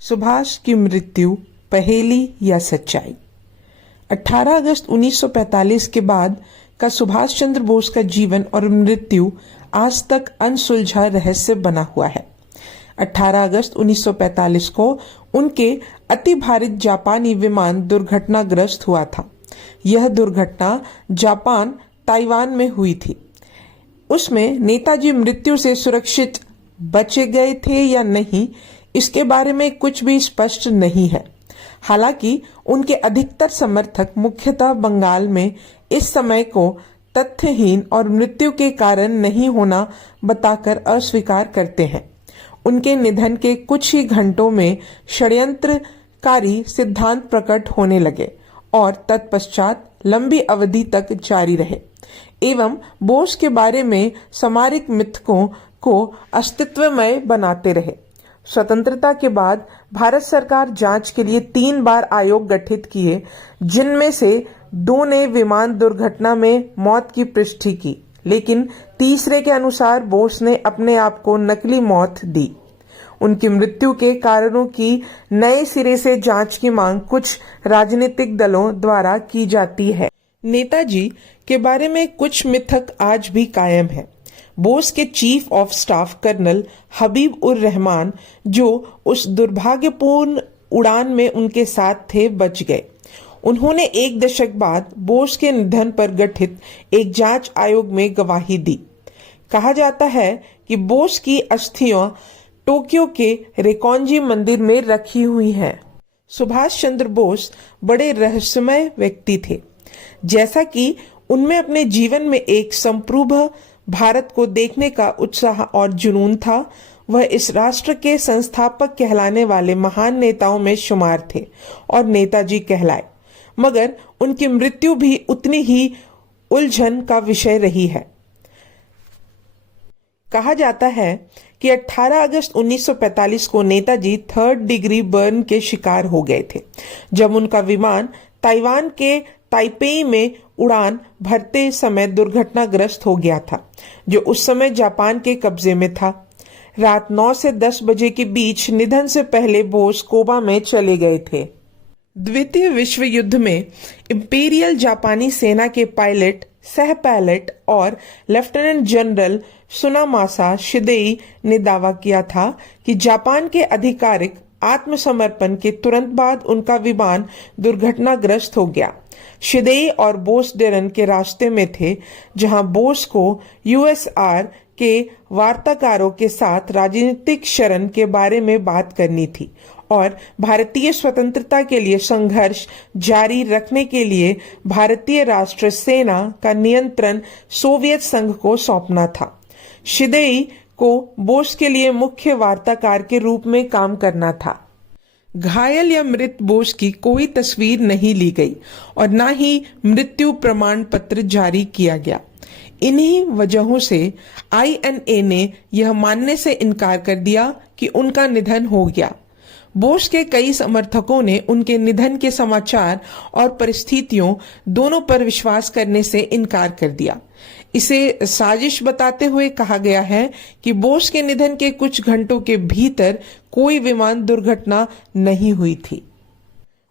सुभाष की मृत्यु पहेली या सच्चाई। 18 अगस्त 1945 के बाद का सुभाष चंद्र बोस का जीवन और मृत्यु आज तक अनसुलझा रहस्य बना हुआ है। 18 अगस्त 1945 को उनके अति भारित जापानी विमान दुर्घटनाग्रस्त हुआ था। यह दुर्घटना जापान ताइवान में हुई थी। उसमें नेताजी मृत्यु से सुरक्षित बचे गए थे या नहीं, इसके बारे में कुछ भी स्पष्ट नहीं है। हालांकि उनके अधिकतर समर्थक मुख्यतः बंगाल में इस समय को तथ्यहीन और मृत्यु के कारण नहीं होना बताकर अस्वीकार करते हैं। उनके निधन के कुछ ही घंटों में षड्यंत्रकारी सिद्धांत प्रकट होने लगे और तत्पश्चात लंबी अवधि तक जारी रहे एवं बोस के बारे में सामरिक मिथकों को अस्तित्वमय बनाते रहे। स्वतंत्रता के बाद भारत सरकार जांच के लिए 3 बार आयोग गठित किए, जिनमें से 2 ने विमान दुर्घटना में मौत की पुष्टि की, लेकिन तीसरे के अनुसार बोस ने अपने आप को नकली मौत दी। उनकी मृत्यु के कारणों की नए सिरे से जांच की मांग कुछ राजनीतिक दलों द्वारा की जाती है। नेताजी के बारे में कुछ मिथक आज भी कायम है। बोस के चीफ ऑफ स्टाफ कर्नल हबीब उर रहमान, जो उस दुर्भाग्यपूर्ण उड़ान में उनके साथ थे, बच गए। उन्होंने 1 दशक बाद बोस के निधन पर गठित एक जांच आयोग में गवाही दी। कहा जाता है कि बोस की अस्थियां टोक्यो के रेकोंजी मंदिर में रखी हुई हैं। सुभाष चंद्र बोस बड़े रहस्यमय व्यक्ति थे। जैसा कि उनमें अपने जीवन में एक संप्रभु भारत को देखने का उत्साह और जुनून था, वह इस राष्ट्र के संस्थापक कहलाने वाले महान नेताओं में शुमार थे और नेताजी कहलाए। मगर उनकी मृत्यु भी उतनी ही उलझन का विषय रही है। कहा जाता है कि 18 अगस्त 1945 को नेताजी 3rd डिग्री बर्न के शिकार हो गए थे, जब उनका विमान ताइवान के ताइपेई में उड़ान भरते समय दुर्घटनाग्रस्त हो गया था, जो उस समय जापान के कब्जे में था। रात 9 से 10 बजे के बीच निधन से पहले बोस कोबा में चले गए थे। द्वितीय विश्व युद्ध में इंपीरियल जापानी सेना के पायलट, सह पायलट और लेफ्टिनेंट जनरल सुनामासा शिदेई ने दावा किया था कि जापान के आधिकारिक आत्मसमर्पण के तुरंत बाद उनका विमान दुर्घटनाग्रस्त हो गया। शिदेई और बोस डेरन के रास्ते में थे, जहां बोस को यूएसआर के वार्ताकारों के साथ राजनीतिक शरण के बारे में बात करनी थी और भारतीय स्वतंत्रता के लिए संघर्ष जारी रखने के लिए भारतीय राष्ट्र सेना का नियंत्रण सोवियत संघ को सौंपना था। शिदेई को बोस के लिए मुख्य वार्ताकार के रूप में काम करना था। घायल या मृत बोस की कोई तस्वीर नहीं ली गई और न ही मृत्यु प्रमाण पत्र जारी किया गया। इन्हीं वजहों से आईएनए ने यह मानने से इनकार कर दिया कि उनका निधन हो गया। बोस के कई समर्थकों ने उनके निधन के समाचार और परिस्थितियों दोनों पर विश्वास करने से इनकार कर दिया। इसे साजिश बताते हुए कहा गया है कि बोस के निधन के कुछ घंटों के भीतर कोई विमान दुर्घटना नहीं हुई थी।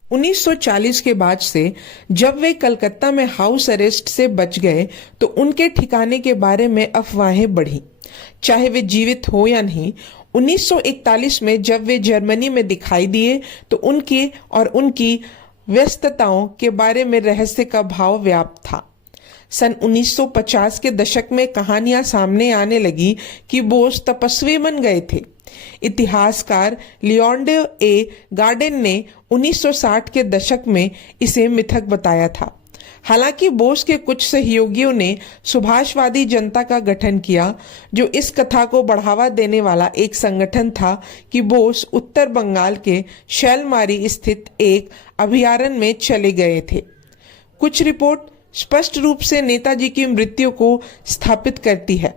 1940 के बाद से जब वे कलकत्ता में हाउस अरेस्ट से बच गए, तो उनके ठिकाने के बारे में अफवाहें बढ़ी, चाहे वे जीवित हो या नहीं। 1941 में जब वे जर्मनी में दिखाई दिए, तो उनकी व्यस्तताओं के बारे में रहस्य का भाव व्याप्त था। सन 1950 के दशक में कहानियां सामने आने लगी कि बोस तपस्वी बन गए थे। इतिहासकार लियोन्डो ए गार्डेन ने 1960 के दशक में इसे मिथक बताया था। हालांकि बोस के कुछ सहयोगियों ने सुभाषवादी जनता का गठन किया, जो इस कथा को बढ़ावा देने वाला एक संगठन था कि बोस उत्तर बंगाल के शैलमारी स्थित एक अभयारण्य में चले गए थे। कुछ रिपोर्ट स्पष्ट रूप से नेताजी की मृत्यु को स्थापित करती है।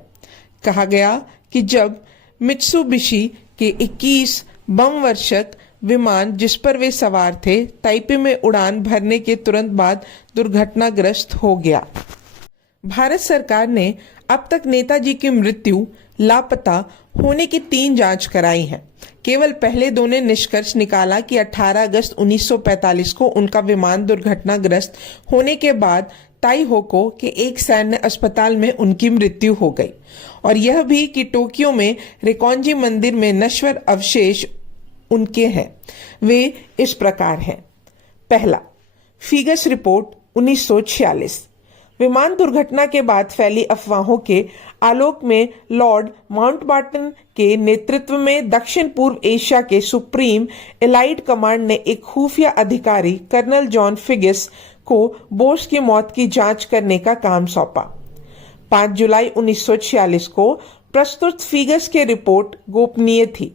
कहा गया कि जब मित्सुबिशी के 21 बम वर्षक विमान जिस पर वे सवार थे, ताइपे में उड़ान भरने के तुरंत बाद दुर्घटनाग्रस्त हो गया। भारत सरकार ने अब तक नेताजी की मृत्यु, लापता होने की 3 जांच कराई हैं। केवल पहले दो ने निष्कर्ष निकाला कि 18 अगस्त 1945 को उनका विमान दुर्घटनाग्रस्त होने के बाद ताई होको के एक सैन्य अस्पताल में उनकी मृत्यु हो गई, और यह भी कि टोक्यो में रेकोंजी मंदिर में नश्वर अवशेष उनके हैं। वे इस प्रकार हैं। पहला, फिगस रिपोर्ट 1946। विमान दुर्घटना के बाद फैली अफवाहों के आलोक में लॉर्ड माउंटबेटन के नेतृत्व में दक्षिण पूर्व एशिया के सुप्रीम एलाइड कमांड ने एक खुफिया अधिकारी कर्नल जॉन फिगस को बोस की मौत की जांच करने का काम सौंपा। 5 जुलाई 1946 को प्रस्तुत फिगस की रिपोर्ट गोपनीय थी।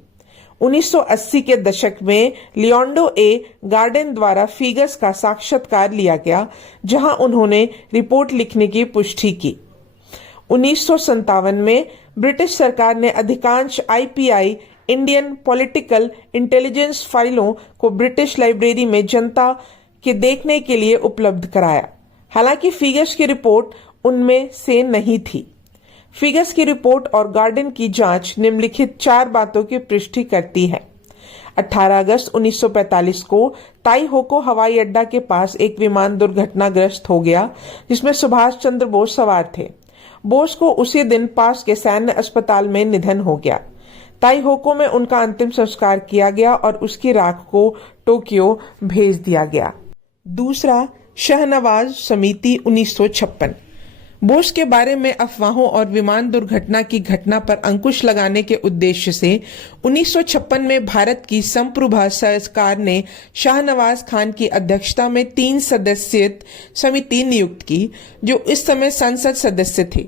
1980 के दशक में लियोनार्डो ए गार्डन द्वारा फिगस का साक्षात्कार लिया गया, जहां उन्होंने रिपोर्ट लिखने की पुष्टि की। 1957 में ब्रिटिश सरकार ने अधिकांश आईपीआई इंडियन पॉलिटिकल इंटेलिजेंस फाइलों को ब्रिटिश लाइब्रेरी में जनता के देखने के लिए उपलब्ध कराया। हालांकि फिगस की रिपोर्ट उनमें से नहीं थी। फिगस की रिपोर्ट और गार्डन की जांच निम्नलिखित 4 बातों की पुष्टि करती है। 18 अगस्त 1945 को ताई होको हवाई अड्डा के पास एक विमान दुर्घटनाग्रस्त हो गया, जिसमें सुभाष चंद्र बोस सवार थे। बोस को उसी दिन पास के सैन्य अस्पताल में निधन हो गया। ताई होको में उनका अंतिम संस्कार किया गया और उसकी राख को टोक्यो भेज दिया गया। दूसरा, शाहनवाज समिति 1956। बोस के बारे में अफवाहों और विमान दुर्घटना की घटना पर अंकुश लगाने के उद्देश्य से 1956 में भारत की संप्रभा सरकार ने शाहनवाज खान की अध्यक्षता में 3 सदस्यीय समिति नियुक्त की, जो इस समय संसद सदस्य थे।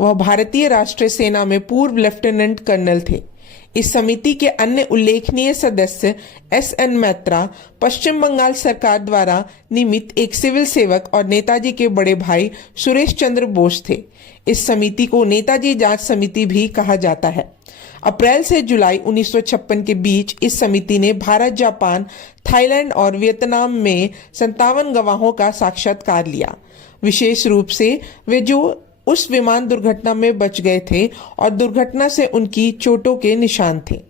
वह भारतीय राष्ट्रीय सेना में पूर्व लेफ्टिनेंट कर्नल थे। इस समिति के अन्य उल्लेखनीय सदस्य एस.एन. मैत्रा, पश्चिम बंगाल सरकार द्वारा नियमित एक सिविल सेवक, और नेताजी के बड़े भाई सुरेश चंद्र बोस थे। इस समिति को नेताजी जांच समिति भी कहा जाता है। अप्रैल से जुलाई 1956 के बीच इस समिति ने भारत, जापान, थाईलैंड और वियतनाम में 57 गवाहों का साक्षात्कार लिया। विशेष रूप से वे जो उस विमान दुर्घटना में बच गए थे और दुर्घटना से उनकी चोटों के निशान थे।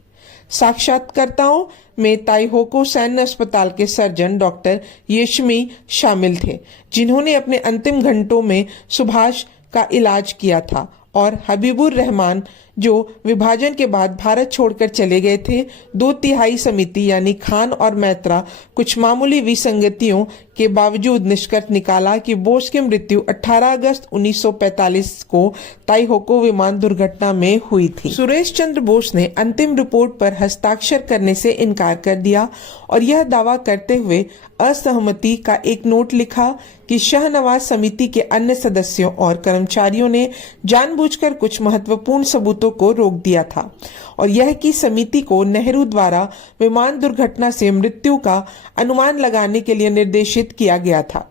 साक्षात्कारकर्ताओं में ताई होको सैन्य अस्पताल के सर्जन डॉक्टर येशमी शामिल थे, जिन्होंने अपने अंतिम घंटों में सुभाष का इलाज किया था, और हबीबुर रहमान, जो विभाजन के बाद भारत छोड़कर चले गए थे। 2/3 समिति यानी खान और मैत्रा कुछ मामूली विसंगतियों के बावजूद निष्कर्ष निकाला कि बोस की मृत्यु 18 अगस्त 1945 को ताई होको विमान दुर्घटना में हुई थी। सुरेश चंद्र बोस ने अंतिम रिपोर्ट पर हस्ताक्षर करने से इनकार कर दिया और यह दावा करते हुए असहमति का एक नोट लिखा कि शाहनवाज समिति के अन्य सदस्यों और कर्मचारियों ने जानबूझकर कुछ महत्वपूर्ण सबूतों को रोक दिया था, और यह कि समिति को नेहरू द्वारा विमान दुर्घटना से मृत्यु का अनुमान लगाने के लिए निर्देशित किया गया था।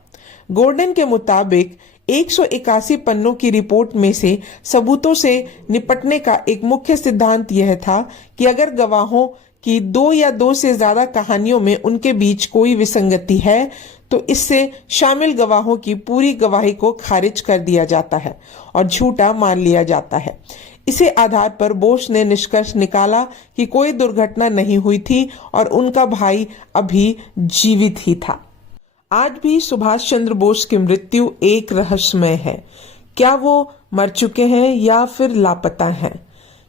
गोर्डन के मुताबिक 181 पन्नों की रिपोर्ट में से सबूतों से निपटने का एक मुख्य सिद्धांत यह था कि अगर गवाहों की 2 या 2 से ज्यादा कहानियों में उनके बीच कोई विसंगति है, तो इससे शामिल गवाहों की पूरी गवाही को खारिज कर दिया जाता है और झूठा मान लिया जाता है। इसी आधार पर बोस ने निष्कर्ष निकाला कि कोई दुर्घटना नहीं हुई थी और उनका भाई अभी जीवित ही था। आज भी सुभाष चंद्र बोस की मृत्यु एक रहस्यमय है। क्या वो मर चुके हैं या फिर लापता हैं?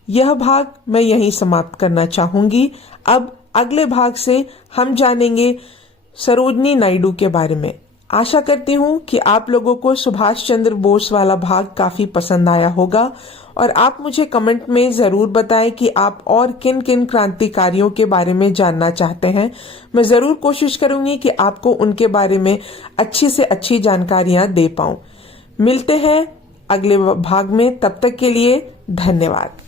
यह भाग मैं यहीं समाप्त करना चाहूंगी। अब अगले भाग से हम जानेंगे सरोजनी नायडू के बारे में। आशा करती हूँ कि आप लोगों को सुभाष चंद्र बोस वाला भाग काफी पसंद आया होगा, और आप मुझे कमेंट में जरूर बताएं कि आप और किन किन क्रांतिकारियों के बारे में जानना चाहते हैं। मैं जरूर कोशिश करूंगी कि आपको उनके बारे में अच्छी से अच्छी जानकारियां दे पाऊं। मिलते हैं अगले भाग में, तब तक के लिए धन्यवाद।